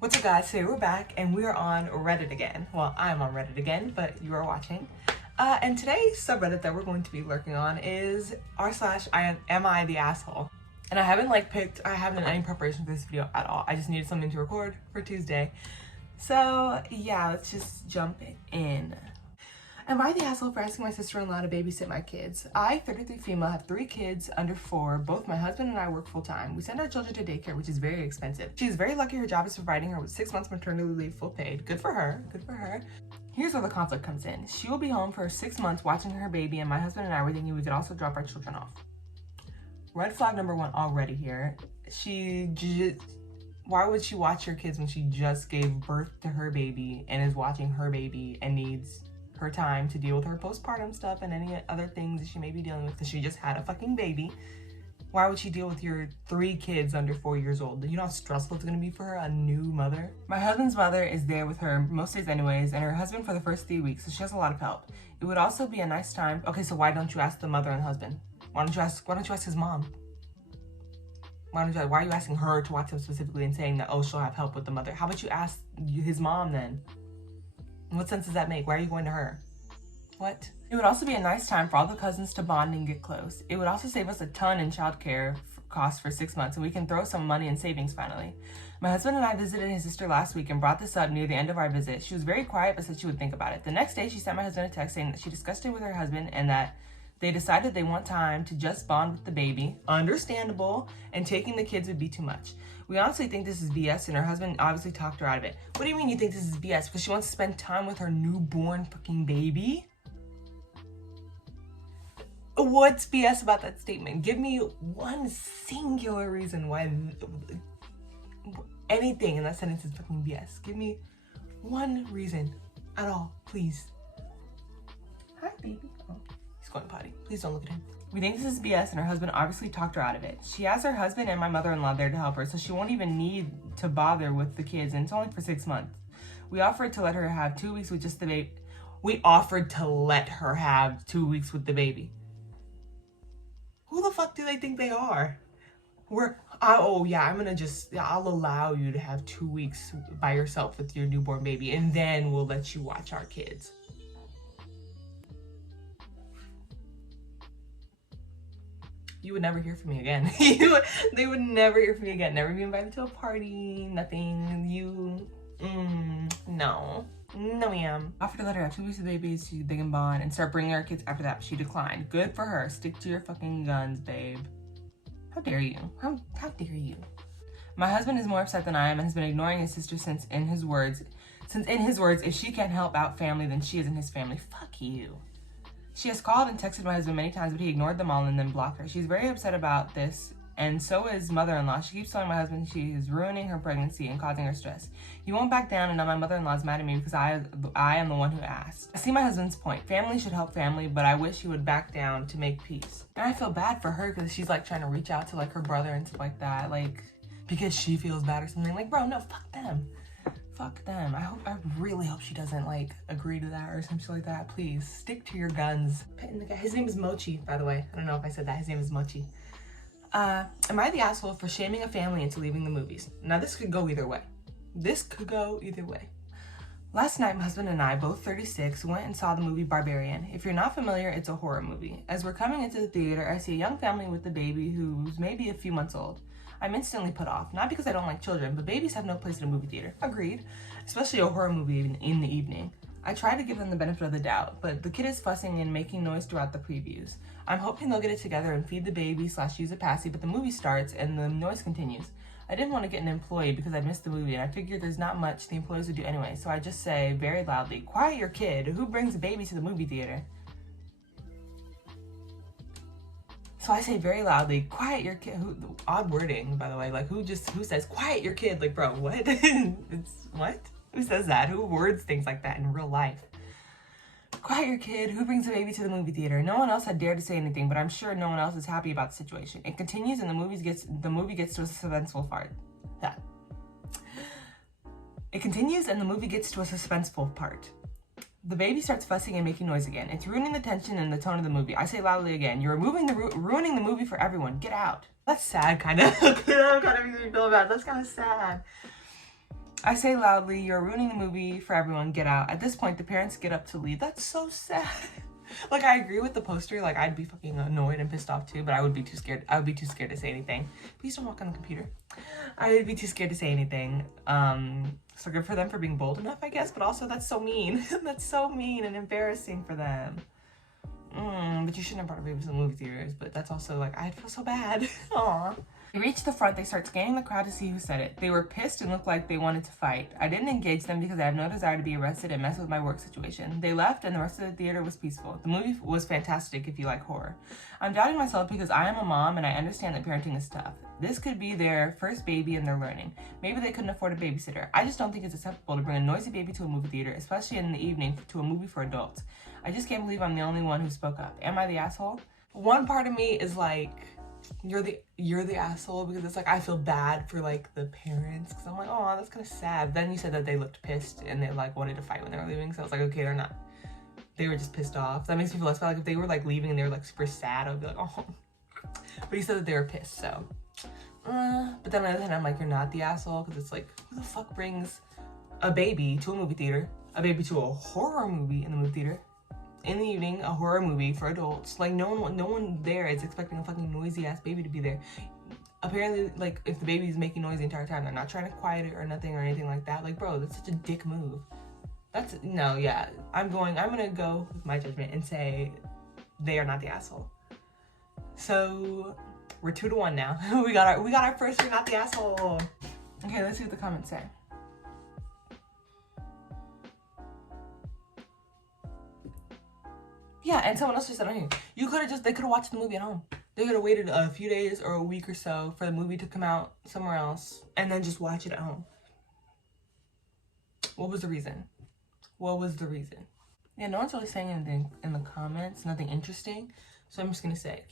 What's up, guys? Today we're back and we are on Reddit again. Well, I'm on Reddit again, but you are watching. And today's subreddit that we're going to be lurking on is r/am I the asshole. And I haven't done any preparation for this video at all. I just needed something to record for Tuesday. So yeah, let's just jump in. Am I the asshole for asking my sister-in-law to babysit my kids? I, 33 female, have 3 kids under 4. Both my husband and I work full-time. We send our children to daycare, which is very expensive. She is very lucky her job is providing her with 6 months maternity leave full paid. Good for her. Good for her. Here's where the conflict comes in. She will be home for 6 months watching her baby, and my husband and I were thinking we could also drop our children off. Red flag number 1 already here. Why would she watch her kids when she just gave birth to her baby and is watching her baby and needs her time to deal with her postpartum stuff and any other things that she may be dealing with because she just had a fucking baby? Why would she deal with your 3 kids under 4 years old? You know how stressful it's gonna be for her, a new mother? My husband's mother is there with her most days anyways, and her husband for the first 3 weeks, so she has a lot of help. It would also be a nice time. Okay, so why don't you ask the mother and husband? Why don't you ask his mom? Why are you asking her to watch him specifically and saying that, oh, she'll have help with the mother? How about you ask his mom then? What sense does that make? Why are you going to her? What? It would also be a nice time for all the cousins to bond and get close. It would also save us a ton in childcare costs for 6 months, and we can throw some money in savings finally. My husband and I visited his sister last week and brought this up near the end of our visit. She was very quiet but said she would think about it. The next day, she sent my husband a text saying that she discussed it with her husband and that they decided they want time to just bond with the baby. Understandable. And taking the kids would be too much. We honestly think this is BS, and her husband obviously talked her out of it. What do you mean you think this is BS? Because she wants to spend time with her newborn fucking baby? What's BS about that statement? Give me one singular reason why anything in that sentence is fucking BS. Give me one reason at all, please. Hi, baby. Oh, he's going potty. Please don't look at him. We think this is BS, and her husband obviously talked her out of it. She has her husband and my mother-in-law there to help her, so she won't even need to bother with the kids, and it's only for 6 months. We offered to let her have 2 weeks with just the baby. We offered to let her have 2 weeks with the baby. Who the fuck do they think they are? I'll allow you to have 2 weeks by yourself with your newborn baby, and then we'll let you watch our kids. You would never hear from me again. They would never hear from me again. Never be invited to a party, nothing. No, ma'am. Offered to let her have 2 weeks of babies so they can bond and start bringing our kids after that, but she declined. Good for her. Stick to your fucking guns, babe. How dare you? How dare you? My husband is more upset than I am and has been ignoring his sister since in his words, if she can't help out family, then she isn't his family. Fuck you. She has called and texted my husband many times, but he ignored them all and then blocked her. She's very upset about this, and so is mother-in-law. She keeps telling my husband she is ruining her pregnancy and causing her stress. He won't back down, and now my mother-in-law is mad at me because I am the one who asked. I see my husband's point. Family should help family, but I wish he would back down to make peace. And I feel bad for her because she's like trying to reach out to like her brother and stuff like that, like because she feels bad or something. Like, bro, no, fuck them. Fuck them. I really hope she doesn't like agree to that or something like that. Please stick to your guns. His name is Mochi, by the way. I don't know if I said that. His name is Mochi. Am I the asshole for shaming a family into leaving the movies? Now this could go either way. Last night, my husband and I, both 36, went and saw the movie Barbarian. If you're not familiar, it's a horror movie. As we're coming into the theater, I see a young family with a baby who's maybe a few months old. I'm instantly put off, not because I don't like children, but babies have no place in a movie theater. Agreed. Especially a horror movie even in the evening. I try to give them the benefit of the doubt, but the kid is fussing and making noise throughout the previews. I'm hoping they'll get it together and feed the baby / use a passy, but the movie starts and the noise continues. I didn't want to get an employee because I missed the movie, and I figured there's not much the employees would do anyway, so I just say very loudly, "Quiet your kid. Who brings a baby to the movie theater?" So I say very loudly, "Quiet your kid." Odd wording, by the way. Like, who says, "Quiet your kid"? Like, bro, what? What? Who says that? Who words things like that in real life? "Quiet your kid. Who brings a baby to the movie theater?" No one else had dared to say anything, but I'm sure no one else is happy about the situation. It continues, and the movie gets to a suspenseful part. It continues, and the movie gets to a suspenseful part. The baby starts fussing and making noise again. It's ruining the tension and the tone of the movie. I say loudly again, "You're ruining the movie for everyone. Get out." That's sad, kind of. Kind of makes me feel bad. That's kind of sad. I say loudly, you're ruining the movie for everyone, get out. At this point, the parents get up to leave. That's so sad. Like, I agree with the poster. Like, I'd be fucking annoyed and pissed off too, but I would be too scared. I would be too scared to say anything. Please don't walk on the computer. I would be too scared to say anything. So good for them for being bold enough, I guess, but also that's so mean. That's so mean and embarrassing for them. But you shouldn't have brought babies to the movie theaters, but that's also like, I'd feel so bad. Aw. They reach the front, they start scanning the crowd to see who said it. They were pissed and looked like they wanted to fight. I didn't engage them because I have no desire to be arrested and mess with my work situation. They left and the rest of the theater was peaceful. The movie was fantastic if you like horror. I'm doubting myself because I am a mom and I understand that parenting is tough. This could be their first baby and they're learning. Maybe they couldn't afford a babysitter. I just don't think it's acceptable to bring a noisy baby to a movie theater, especially in the evening to a movie for adults. I just can't believe I'm the only one who spoke up. Am I the asshole? One part of me is like, you're the asshole, because it's like I feel bad for like the parents, because I'm like, oh, that's kind of sad. Then you said that they looked pissed and they like wanted to fight when they were leaving, so I was like, okay, they're not, they were just pissed off. That makes me feel less bad. Like if they were like leaving and they were like super sad, I would be like, oh. But you said that they were pissed, so but then on the other hand, I'm like, you're not the asshole, because it's like, who the fuck brings a baby to a movie theater, a baby to a horror movie in the movie theater in the evening, a horror movie for adults? Like no one there is expecting a fucking noisy ass baby to be there. Apparently, like if the baby's making noise the entire time, they're not trying to quiet it or nothing or anything like that. Like, bro, that's such a dick move. That's no, yeah. I'm gonna go with my judgment and say they are not the asshole. So we're 2-1 now. we got our first you're not the asshole. Okay, let's see what the comments say. Yeah, and someone else just said on here, they could have watched the movie at home. They could have waited a few days or a week or so for the movie to come out somewhere else and then just watch it at home. What was the reason? What was the reason? Yeah, no one's really saying anything in the comments, nothing interesting. So I'm just gonna say,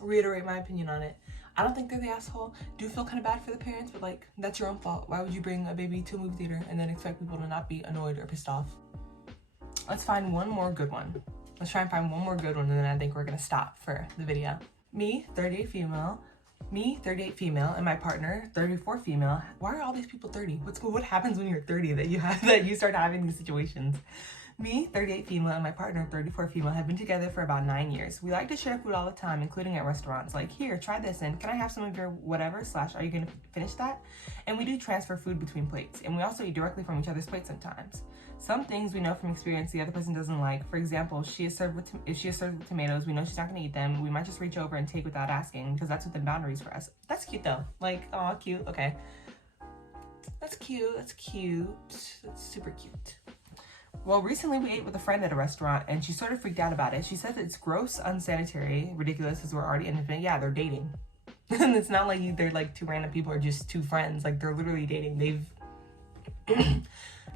reiterate my opinion on it. I don't think they're the asshole. Do feel kind of bad for the parents, but like, that's your own fault. Why would you bring a baby to a movie theater and then expect people to not be annoyed or pissed off? Let's find one more good one. Let's try and find one more good one, and then I think we're gonna stop for the video. Me, 38 female, and my partner, 34 female. Why are all these people 30? What happens when you're 30 that you start having these situations? Me, 38 female, and my partner, 34 female, have been together for about 9 years. We like to share food all the time, including at restaurants. Like, here, try this, and can I have some of your whatever, / are you gonna finish that? And we do transfer food between plates, and we also eat directly from each other's plates sometimes. Some things we know from experience the other person doesn't like. For example, if she is served with tomatoes, we know she's not gonna eat them. We might just reach over and take without asking, because that's within boundaries for us. That's cute though. Like, oh, cute, okay. That's cute, that's super cute. Well, recently we ate with a friend at a restaurant and she sort of freaked out about it. She says it's gross, unsanitary, ridiculous, because we're already intimate. Yeah, they're dating. And it's not like they're like two random people or just two friends. Like, they're literally dating.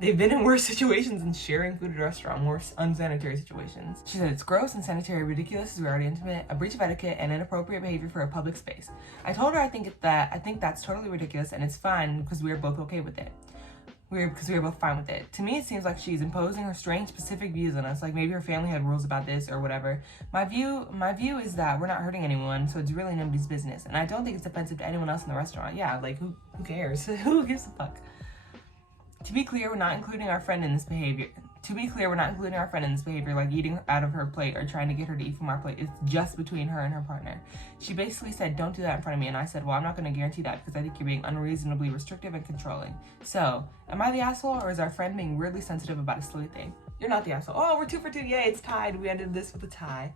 They've been in worse situations than sharing food at a restaurant, worse unsanitary situations. She said it's gross, unsanitary, ridiculous, as we're already intimate, a breach of etiquette, and inappropriate behavior for a public space. I told her I think that's totally ridiculous and it's fine because we are both okay with it. Because we were both fine with it. To me, it seems like she's imposing her strange specific views on us, like maybe her family had rules about this or whatever. My view is that we're not hurting anyone, so it's really nobody's business. And I don't think it's offensive to anyone else in the restaurant. Yeah, like who cares? Who gives a fuck? To be clear, we're not including our friend in this behavior. Like eating out of her plate or trying to get her to eat from our plate. It's just between her and her partner. She basically said, don't do that in front of me. And I said, well, I'm not going to guarantee that because I think you're being unreasonably restrictive and controlling. So, am I the asshole, or is our friend being weirdly sensitive about a silly thing? You're not the asshole. Oh, we're 2 for 2. Yay, it's tied. We ended this with a tie.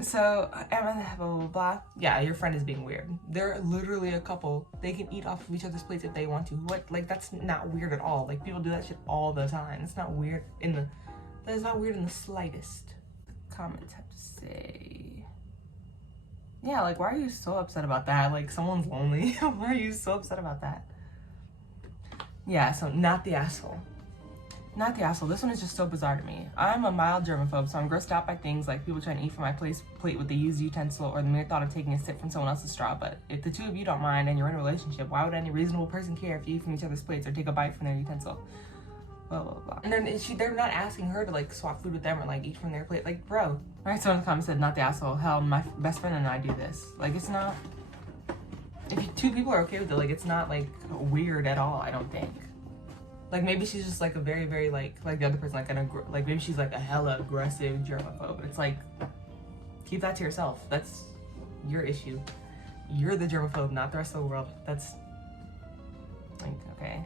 So, blah, blah, blah. Yeah, your friend is being weird. They're literally a couple. They can eat off of each other's plates if they want to. What? Like, that's not weird at all. Like, people do that shit all the time. It's not weird that's not weird in the slightest. Comments have to say. Yeah, like, why are you so upset about that? Like, someone's lonely. Why are you so upset about that? Yeah, so not the asshole. Not the asshole. This one is just so bizarre to me. I'm a mild germaphobe, so I'm grossed out by things like people trying to eat from my plate with a used utensil or the mere thought of taking a sip from someone else's straw. But if the two of you don't mind and you're in a relationship, why would any reasonable person care if you eat from each other's plates or take a bite from their utensil? Blah, blah, blah. And then they're not asking her to like swap food with them or like eat from their plate. Like, bro. Alright, so in the comments said, not the asshole. Hell, my best friend and I do this. Like, it's not. If two people are okay with it. Like, it's not like weird at all, I don't think. Like, maybe she's just like a very, very like the other person, like maybe she's like a hella aggressive germaphobe. It's like, keep that to yourself. That's your issue. You're the germaphobe, not the rest of the world. That's like, okay.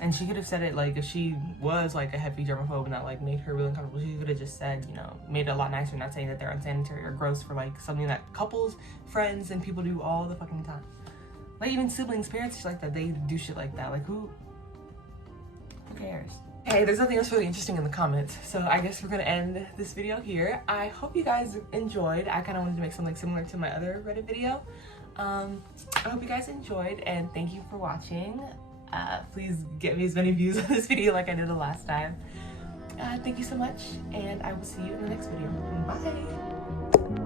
And she could have said it, like, if she was like a heavy germaphobe and that like made her really uncomfortable, she could have just said, you know, made it a lot nicer, not saying that they're unsanitary or gross for like something that couples, friends, and people do all the fucking time. Like, even siblings, parents, shit like that, they do shit like that. Like, who cares? Hey, there's nothing else really interesting in the comments, so I guess we're gonna end this video here. I hope you guys enjoyed. I kind of wanted to make something similar to my other Reddit video. I hope you guys enjoyed, and thank you for watching. Please get me as many views on this video like I did the last time. Thank you so much, and I will see you in the next video. Bye!